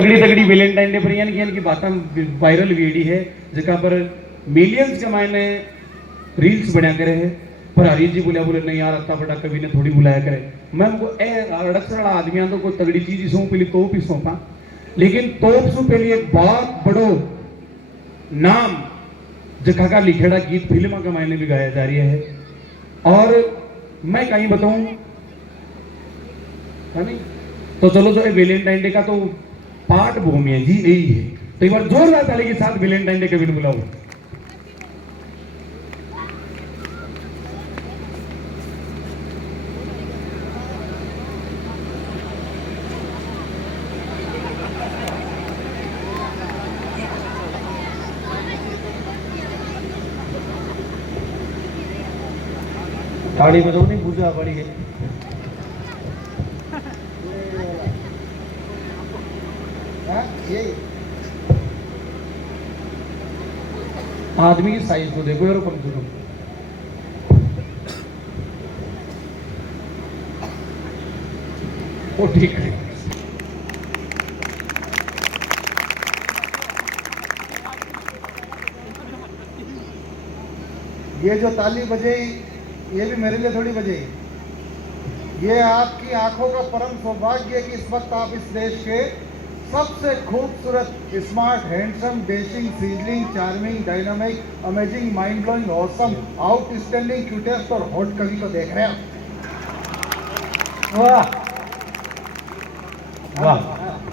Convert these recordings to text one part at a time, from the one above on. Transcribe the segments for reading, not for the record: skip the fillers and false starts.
तगड़ी तगड़ी Valentine day पर यानी कि बात वायरल वीडी है जगह पर मिलियंस के मायने रील्स बना करे है। पर हरीश जी बोले नहीं यार इतना बड़ा कवि ने थोड़ी बुलाया करे। मैं उनको अड़सड़ा आदमियों तो कोई तगड़ी चीज ही पहले तोप ही सौंपा, लेकिन तोप सु पहले एक बहुत बड़ो नाम जगह का लिखेड़ा गीत फिल्म के मायने भी गाया जा रहा है। और मैं कहीं बताऊं नहीं तो चलो जो वेलेंटाइन डे का तो पाठ भूमि है जी यही है। तो एक बार जोरदार ताली के साथ वेलेंटाइन डे कवि ने बुलाओ। ताड़ी बजाओ नहीं पूजा पड़ी है। आदमी की साइज को देखो यार, कम से कम वो ठीक है। ये जो ताली बजे ये भी मेरे लिए थोड़ी बजे। ये आपकी आंखों का परम सौभाग्य है कि इस वक्त आप इस देश के सबसे खूबसूरत, smart, handsome, dashing, sizzling, charming, dynamic, amazing, mind blowing, awesome, outstanding, cutest और हॉट कवि को देख रहे हैं। वाह वाह,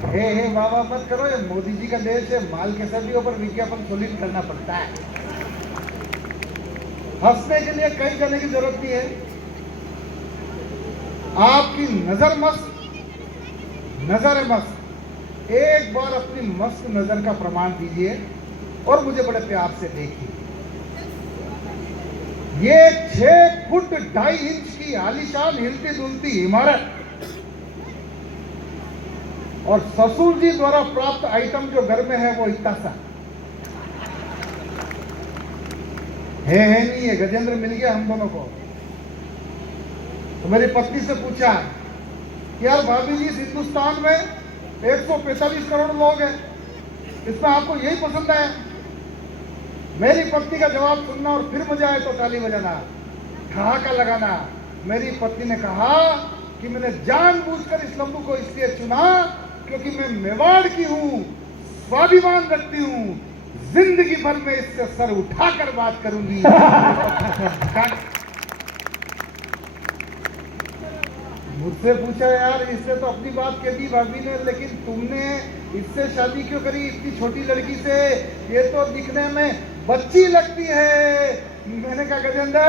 हे वाह वाह मत करो, ये मोदी जी का देश है। माल के सभी ऊपर विज्ञापन सोलिड करना पड़ता है। हंसने के लिए कहीं जाने की जरूरत नहीं है। आपकी नजर मस्त, नजर है मस्त। एक बार अपनी मस्त नजर का प्रमाण दीजिए और मुझे बड़े प्यार से देखिए। ये 6 फुट 2.5 इंच की आलीशान हिलती डुलती इमारत और ससुर जी द्वारा प्राप्त आइटम जो घर में है वो इतना सा है नहीं है। गजेंद्र मिल गया हम दोनों को। तो मेरी पत्नी से पूछा कि यार भाभी जी, इस हिंदुस्तान में 145 करोड़ लोग हैं, इसमें आपको यही पसंद है? मेरी पत्नी का जवाब सुनना और फिर मजा आए तो ताली बजाना, ठहाका लगाना। मेरी पत्नी ने कहा कि मैंने जानबूझकर इस लंबू को इसलिए चुना क्योंकि मैं मेवाड़ की हूं, स्वाभिमान रखती हूं, जिंदगी भर में इससे सर उठाकर बात करूंगी। मुझसे पूछा यार, इससे तो अपनी बात कह दी भाभी ने, लेकिन तुमने इससे शादी क्यों करी इतनी छोटी लड़की से? ये तो दिखने में बच्ची लगती है। मैंने कहा गजेंद्र,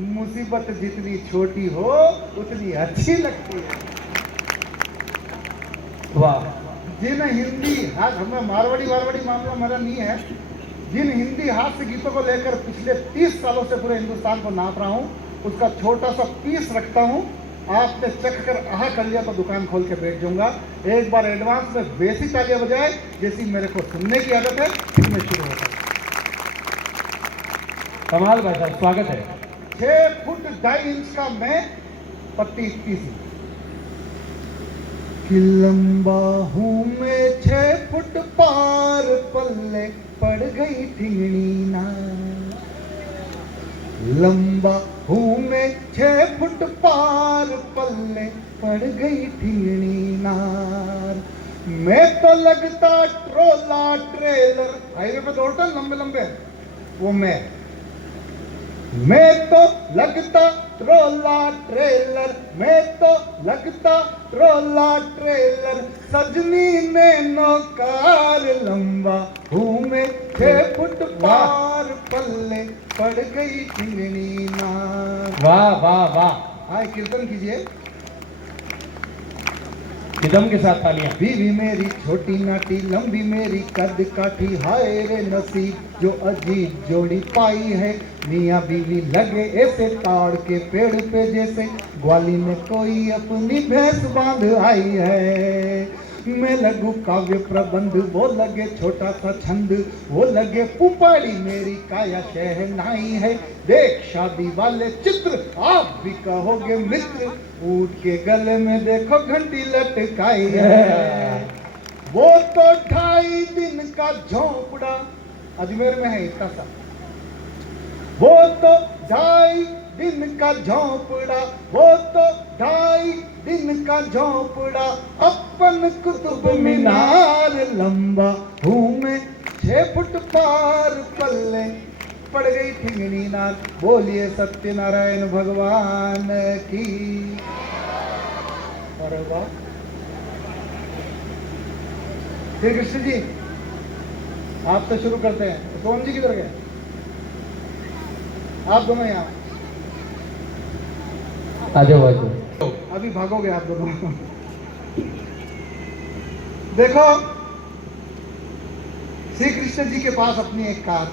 मुसीबत जितनी छोटी हो उतनी अच्छी लगती है। वाह। जिन हिंदी हाथ, हमें मारवाड़ी मामला हमारा नहीं है, जिन हिंदी हास्य गीतों को लेकर पिछले 30 सालों से पूरे हिंदुस्तान को नाप रहा हूं, उसका छोटा सा पीस रखता हूं। आपने चख कर आहा कर लिया तो दुकान खोल के बैठ जाऊंगा। एक बार एडवांस में वैसी तालियां बजाए जैसी मेरे को सुनने की आदत है, फिर मैं शुरू होता हूं। कमाल भाई साहब, स्वागत है। 6 फुट 2.5 इंच का मैं, पत्ती इतनी सी कि लंबा हूं मैं 6 फुट पार, पल्ले पड़ गई ठिंगनी ना। लंबा हूं मैं 6 फुट पार, पल्ले पड़ गई ठिंगनी नार। मैं तो लगता ट्रोला ट्रेलर, हाईवे पे दौड़ता लंबे लंबे, वो मैं तो लगता ट्रोला ट्रेलर, मैं तो लगता ट्रोला ट्रेलर, सजनी ने नौकार। लंबा हूं मैं 6 फुट पार, पल्ले पड़ गई ठिंगनी ना। वाह वाह वाह। आए कीर्तन कीजिए रिदम के साथ तालियां। बीवी मेरी छोटी नाटी, लंबी मेरी कद काठी, हाय रे नसीब जो अजीब जोड़ी पाई है। मियाँ बीवी लगे ऐसे ताड़ के पेड़ पे जैसे ग्वाली में कोई अपनी भैंस बांध आई है। मैं लगू काव्य प्रबंध, वो लगे छोटा सा छंद, वो लगे पुपाड़ी मेरी काया शहनाई है। देख शादी वाले चित्र आप भी कहोगे मित्र, ऊँट के गले में देखो घंटी लटकाई है। वो तो 2.5 दिन का झोंपड़ा, अजमेर में है इतना सा। वो तो 2.5 दिन का झोंपड़ा, वो तो 2.5 दिन का झोंपड़ा, अपन कुतुब मीनार लंबा हूं मैं 6 फुट पार, पल्ले पड़ गई ठिंगनी नार। बोलिए सत्यनारायण भगवान की। अरे वाह, श्री कृष्ण जी आपसे शुरू करते हैं। सोहन जी किधर गए? आप दोनों यहाँ आ जाओ आ जाओ। अभी भागोगे आप दोनों। देखो, श्री कृष्ण जी के पास अपनी एक कार,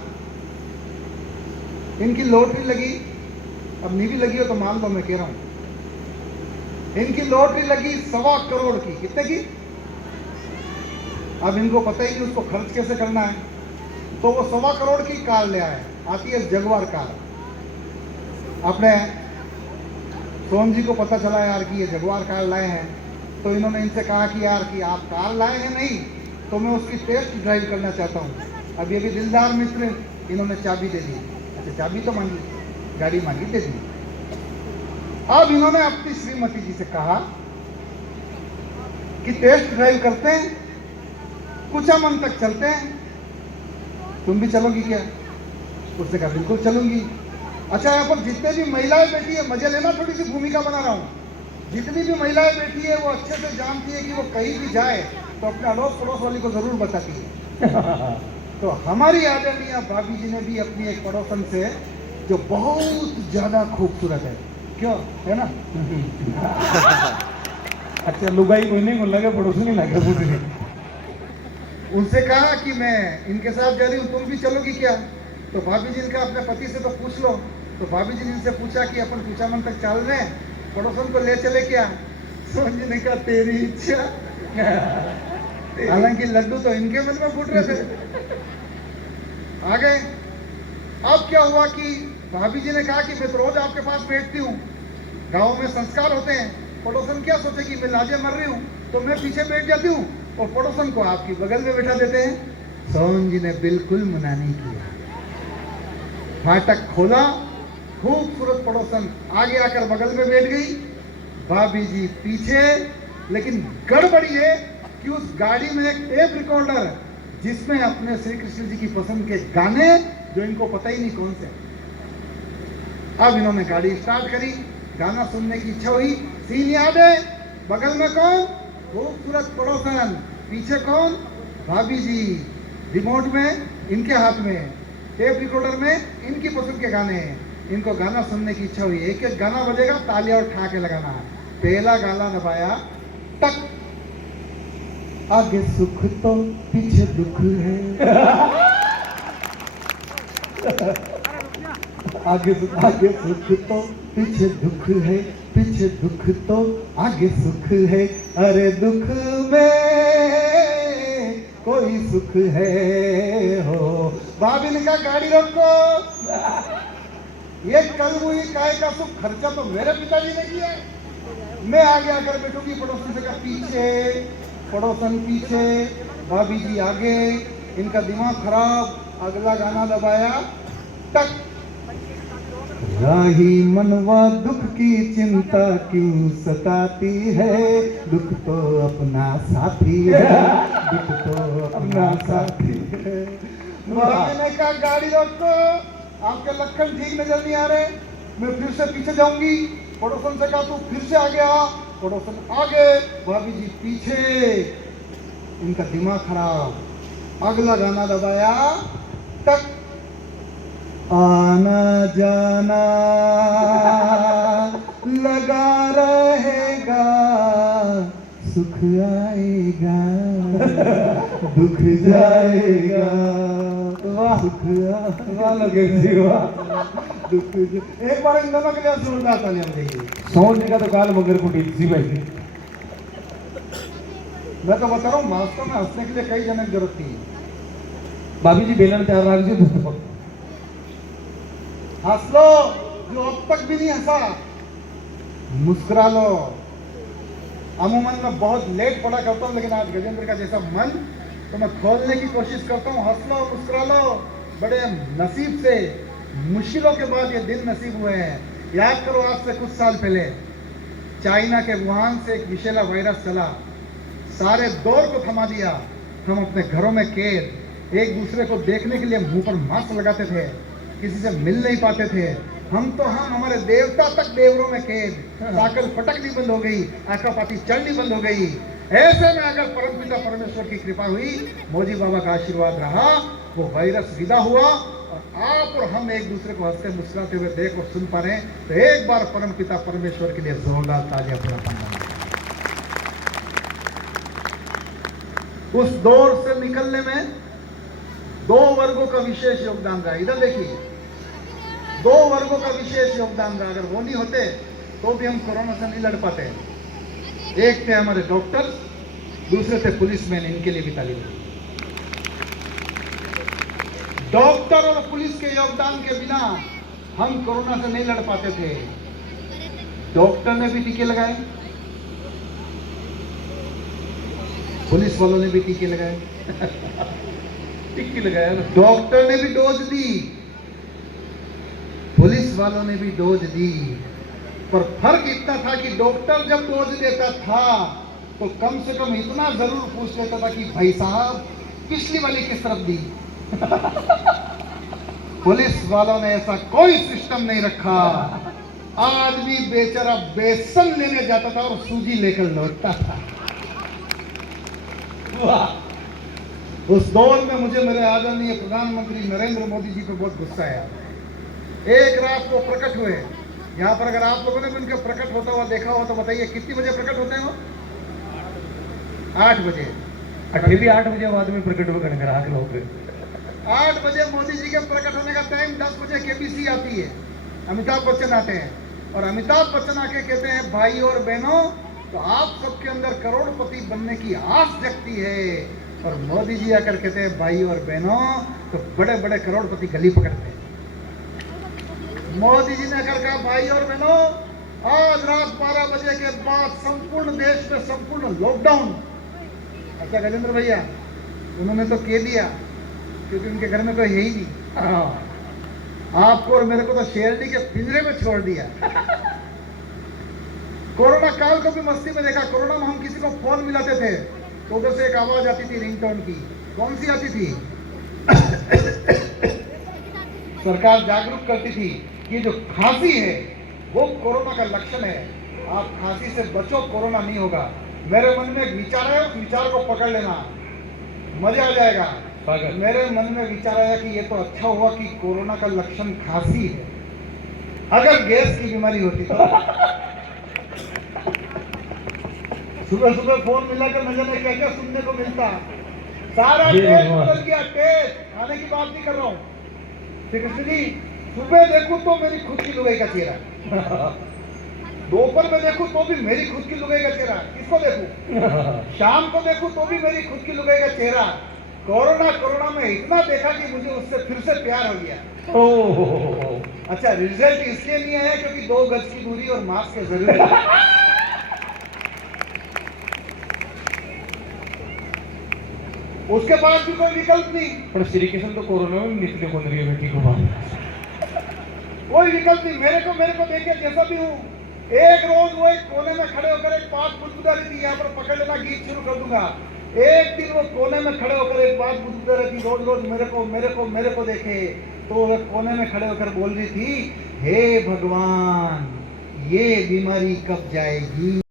इनकी लॉटरी लगी, अब नहीं भी लगी हो तो मान लो मैं कह रहा हूं, इनकी लॉटरी लगी 1.25 करोड़ की। कितने की? अब इनको पता ही कि उसको खर्च कैसे करना है, तो वो 1.25 करोड़ की कार ले आए। आती है जगुआर कार। अपने सोहन जी को पता चला यार कि ये जगुआर कार लाए हैं, तो इन्होंने इनसे कहा कि यार कि आप कार लाए हैं नहीं तो मैं उसकी टेस्ट ड्राइव करना चाहता हूँ। अब ये भी दिलदार मित्र, इन्होंने चाबी दे दी। अच्छा, चाबी तो मांगी, गाड़ी मांगी, दे दी। अब इन्होंने अपनी श्रीमती जी से कहा कि टेस्ट ड्राइव करते हैं, कुचामन तक चलते हैं, तुम भी चलोगी क्या? उसने कहा बिल्कुल चलूंगी। अच्छा, यहाँ पर जितने भी महिलाएं बैठी है, मजे लेना, थोड़ी सी भूमिका बना रहा हूँ। जितनी भी महिलाएं बैठी है वो अच्छे से जानती है कि वो कहीं भी जाए तो अपने अड़ोस पड़ोस वाली को जरूर बताती है। तो हमारी आदरणीय भाभी जी ने भी अपनी एक पड़ोसन से, जो बहुत ज्यादा खूबसूरत है, क्यों है ना? अच्छा, लुगाई कोई नहीं बोल लगे, पड़ोस नहीं लगे पूरी। उनसे कहा कि मैं इनके साथ जा रही हूँ, तुम भी चलोगी क्या? तो भाभी जी ने कहा अपने पति से तो पूछ लो। तो भाभी जी ने इनसे पूछा कि अपन कुचामन तक चल रहे हैं, पड़ोसन को ले चले क्या? सोहन जी ने कहा तेरी इच्छा। हालांकि लड्डू तो इनके मन में फूट रहे थे। आ गए। अब क्या हुआ कि भाभी जी ने कहा कि मैं तो रोज आपके पास बैठती हूँ, गाँव में संस्कार होते हैं, पड़ोसन क्या सोचे कि मैं लाजे मर रही हूँ तो मैं पीछे बैठ जाती हूँ और पड़ोसन को आपकी बगल में बैठा देते हैं। सोहन जी ने बिल्कुल मना नहीं किया, फाटक खोला, खूबसूरत पड़ोसन आगे आकर बगल में बैठ गई, भाभी जी पीछे। लेकिन गड़बड़ी है कि उस गाड़ी में एक टेप रिकॉर्डर जिसमें अपने श्री कृष्ण जी की पसंद के गाने, जो इनको पता ही नहीं कौन से। अब इन्होंने गाड़ी स्टार्ट करी, गाना सुनने की इच्छा हुई, सीन याद है, बगल में कौन? खूबसूरत पड़ोसन, पीछे कौन? भाभी जी, रिमोट में इनके हाथ में, टेप रिकॉर्डर में इनकी पसंद के गाने हैं। इनको गाना सुनने की इच्छा हुई, एक एक गाना बजेगा, तालियां और ठाके लगाना है। पहला गाना दबाया, टक, आगे सुख तो पीछे दुख है। आगे सुख तो पीछे दुख है, पीछे दुख तो आगे सुख है, अरे दुख में कोई सुख है हो। भाभी ने कहा गाड़ी रोको, ये कल हुई काय का सुख, खर्चा तो मेरे पिताजी ने किया है, मैं आगे आकर बैठूंगी। पड़ोसन से कहा पीछे, पड़ोसन पीछे, भाभी जी आगे, इनका दिमाग खराब। अगला गाना दबाया, टक, राही मनवा दुख की चिंता क्यों सताती है, दुख तो अपना साथी है, दुख तो अपना साथी है। भाभी ने कहा गाड़ी रोको, आपके लक्षण ठीक नजर नहीं आ रहे, मैं फिर से पीछे जाऊंगी। पड़ोसन से कहा तू फिर से आगे आ, पड़ोसन आगे, भाभी जी पीछे, इनका दिमाग खराब। अगला गाना दबाया, टक, आना जाना लगा रहेगा, सुख आएगा दुख जाएगा, सुख आएगा दुख। एक बार इन दोनों के लिए जोरदार तालियां बजाइए। सोहन जी का तो काल मगर कुटी थी भाई। मैं तो बता रहा हूँ, वास्तव में हंसने के लिए कई जन की जरूरत थी। भाभी जी बेलन तैयार रख दीजिए। हंस लो, जो अब तक भी नहीं हंसा, मुस्कुरा लो। अमूमन मैं बहुत लेट पढ़ा करता हूँ, लेकिन आज गजेंद्र का जैसा मन, तो मैं खोलने की कोशिश करता हूँ। हंस लो, मुस्कुरा लो। बड़े नसीब से, मुश्किलों के बाद ये दिन नसीब हुए हैं। याद करो, आज से कुछ साल पहले चाइना के वुहान से एक विषैला वायरस चला, सारे दौर को थमा दिया। हम अपने घरों में कैद, एक दूसरे को देखने के लिए मुंह पर मास्क लगाते थे, किसी से मिल नहीं पाते थे। हम हमारे देवता तक देवरों में कैद, साकल फटकनी बंद हो गई, आंखा पाती चढ़नी बंद हो गई। ऐसे में अगर परमपिता परमेश्वर की कृपा हुई, मोदी बाबा का आशीर्वाद रहा, वो वायरस विदा हुआ और आप और हम एक दूसरे को हंसते मुस्कुराते हुए देख और सुन पा रहे हैं। तो एक बार परमपिता परमेश्वर के लिए जोरदार तालियां पूरा पाना। उस दौर से निकलने में दो वर्गों का विशेष योगदान रहा। इधर देखिए, दो वर्गों का विशेष योगदान रहा। अगर वो नहीं होते तो भी हम कोरोना से नहीं लड़ पाते। एक थे हमारे डॉक्टर, दूसरे थे पुलिसमैन। इनके लिए भी ताली बजाइए। डॉक्टर और पुलिस के योगदान के बिना हम कोरोना से नहीं लड़ पाते थे। डॉक्टर ने भी टीके लगाए, पुलिस वालों ने भी टीके लगाए। टिक्की लगाया ना। डॉक्टर ने भी डोज दी, पुलिस वालों ने भी डोज दी। पर फर्क इतना था कि डॉक्टर जब डोज देता था तो कम से कम इतना जरूर पूछ लेता था कि भाई साहब पिछली वाली किस तरफ दी। पुलिस वालों ने ऐसा कोई सिस्टम नहीं रखा। आदमी बेचारा बेसन लेने जाता था और सूजी लेकर लौटता था। उस दौर में मुझे मेरे आदरणीय प्रधानमंत्री नरेंद्र मोदी जी पर बहुत गुस्सा आया। एक रात को प्रकट हुए यहाँ पर। अगर आप लोगों ने भी उनके प्रकट होता हुआ देखा हो तो बताइए कितनी बजे प्रकट होते हैं वो? 8 बजे। अठे भी 8 बजे बाद में प्रकट होकर ग्राहक लोग 8 बजे मोदी जी के प्रकट होने का टाइम। 10 बजे केबीसी आती है, अमिताभ बच्चन आते हैं और अमिताभ बच्चन आके कहते हैं भाई और बहनों, तो आप सबके अंदर करोड़पति बनने की आस जगती है। और मोदी जी आकर कहते हैं भाई और बहनों, तो बड़े बड़े करोड़पति गली पकड़ते हैं। मोदी जी ने आकर कहा भाई और बहनों, आज रात 12 बजे के बाद संपूर्ण देश में संपूर्ण लॉकडाउन। अच्छा गजेंद्र भैया, उन्होंने तो कह दिया क्योंकि उनके घर में तो यही नहीं। आपको और मेरे को तो शेरनी के पिंजरे में छोड़ दिया। कोरोना काल को भी मस्ती में देखा। कोरोना में हम किसी को फोन मिलाते थे तो उधर से एक आवाज आती थी रिंगटोन की। कौन सी आती थी? सरकार जागरूक करती थी कि जो खांसी है वो कोरोना का लक्षण है, आप खांसी से बचो, कोरोना नहीं होगा। मेरे मन में एक विचार है, उस विचार को पकड़ लेना, मजा आ जाएगा। मेरे मन में विचार आया कि ये तो अच्छा हुआ कि कोरोना का लक्षण खांसी है। अगर गैस की बीमारी होती तो सुबह सुबह फोन मिलाकर न जाने क्या क्या सुनने को मिलता। सारा टेस्ट बदल गया। टेस्ट खाने की बात नहीं कर रहा हूँ। श्री कृष्ण जी, सुबह देखूं तो मेरी खुद की लुगाई का चेहरा, दोपहर में देखूं तो भी मेरी खुद की लुगाई का चेहरा। किसको देखूं? शाम को देखूं तो भी मेरी खुद की लुगाई का चेहरा। कोरोना में इतना देखा कि मुझे उससे फिर से प्यार हो गया। अच्छा, रिजल्ट इसलिए नहीं आया क्योंकि 2 गज की दूरी और मास्क जरूरी है। उसके बाद भी कोई विकल्प नहीं। पर श्री कृष्ण तो कोरोना में निकले को नहीं बेटी को कोई विकल्प नहीं। मेरे को देखिए जैसा भी हूँ। एक रोज वो एक कोने में खड़े होकर एक बात बुदबुदा रही थी, यहाँ पर पकड़ लेना, गीत शुरू कर दूंगा। एक दिन वो कोने में खड़े होकर एक बात बुदबुदा रही थी, रोज रोज मेरे को देखे। तो वो कोने में खड़े होकर बोल रही थी, हे भगवान, ये बीमारी कब जाएगी?